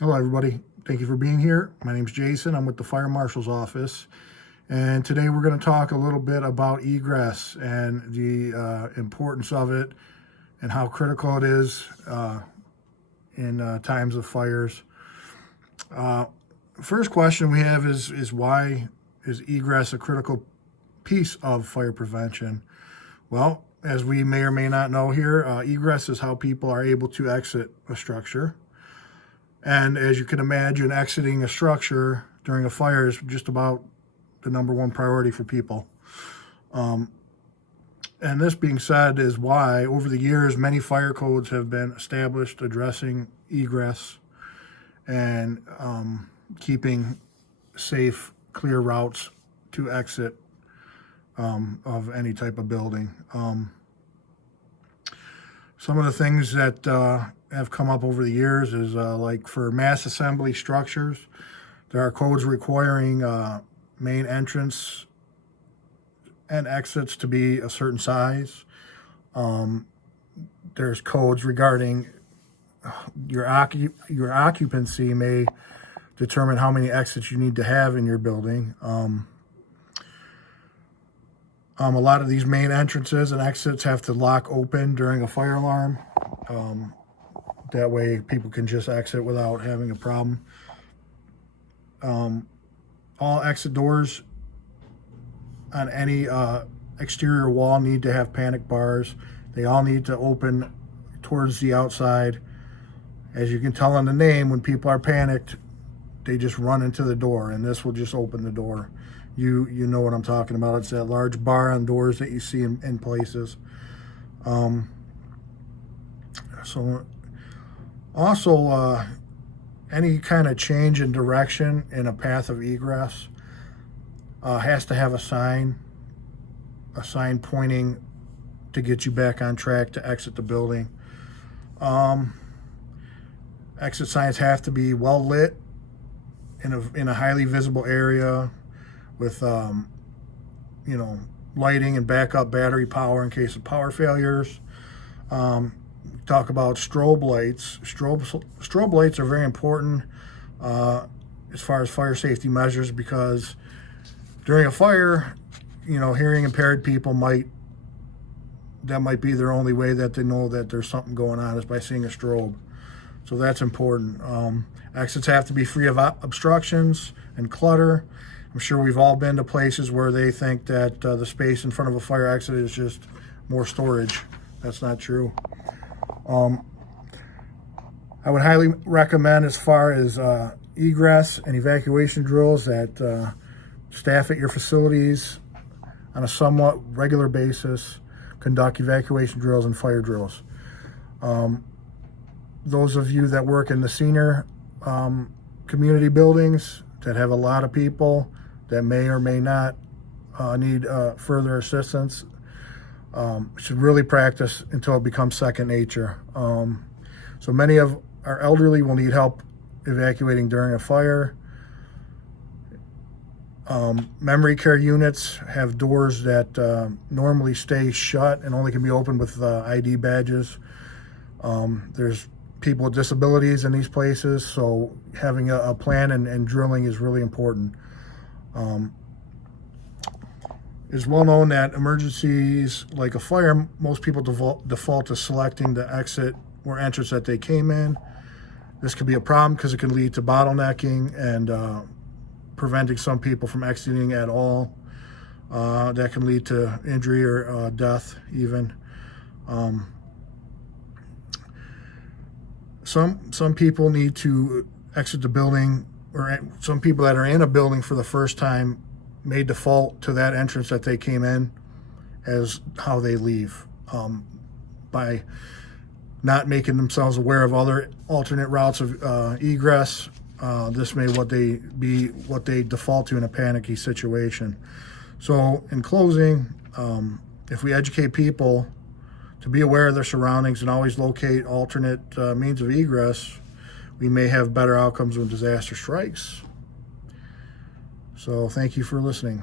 Hello, everybody. Thank you for being here. My name is Jason. I'm with the Fire Marshal's office. And today we're going to talk a little bit about egress and the importance of it and how critical it is in times of fires. First question we have is why is egress a critical piece of fire prevention? Well, as we may or may not know here, egress is how people are able to exit a structure. And as you can imagine, exiting a structure during a fire is just about the number one priority for people. And this being said is why, over the years, many fire codes have been established addressing egress and keeping safe, clear routes to exit of any type of building. Some of the things that have come up over the years is like for mass assembly structures, there are codes requiring main entrance and exits to be a certain size. There's codes regarding your occupancy may determine how many exits you need to have in your building. A lot of these main entrances and exits have to lock open during a fire alarm. That way people can just exit without having a problem. All exit doors on any exterior wall need to have panic bars. They all need to open towards the outside. As you can tell on the name, when people are panicked, they just run into the door, and this will just open the door. You know what I'm talking about. It's that large bar on doors that you see in places. So also, any kind of change in direction in a path of egress has to have a sign pointing to get you back on track to exit the building. Exit signs have to be well lit in a highly visible area with lighting and backup battery power in case of power failures. Talk about strobe lights. Strobe lights are very important as far as fire safety measures, because during a fire, hearing impaired people might be their only way that they know that there's something going on is by seeing a strobe. So that's important. Exits have to be free of obstructions and clutter. I'm sure we've all been to places where they think that the space in front of a fire exit is just more storage. That's not true. I would highly recommend, as far as egress and evacuation drills, that staff at your facilities on a somewhat regular basis conduct evacuation drills and fire drills. Those of you that work in the senior community buildings that have a lot of people that may or may not need further assistance should really practice until it becomes second nature. So many of our elderly will need help evacuating during a fire. Memory care units have doors that normally stay shut and only can be opened with ID badges. There's people with disabilities in these places, so having a plan and drilling is really important. It's well known that emergencies like a fire, most people default to selecting the exit or entrance that they came in. This could be a problem because it can lead to bottlenecking and preventing some people from exiting at all. That can lead to injury or death even. Some people need to exit the building, or some people that are in a building for the first time may default to that entrance that they came in as how they leave, by not making themselves aware of other alternate routes of egress. This may be what they default to in a panicky situation. So in closing, if we educate people to be aware of their surroundings and always locate alternate means of egress, we may have better outcomes when disaster strikes. So thank you for listening.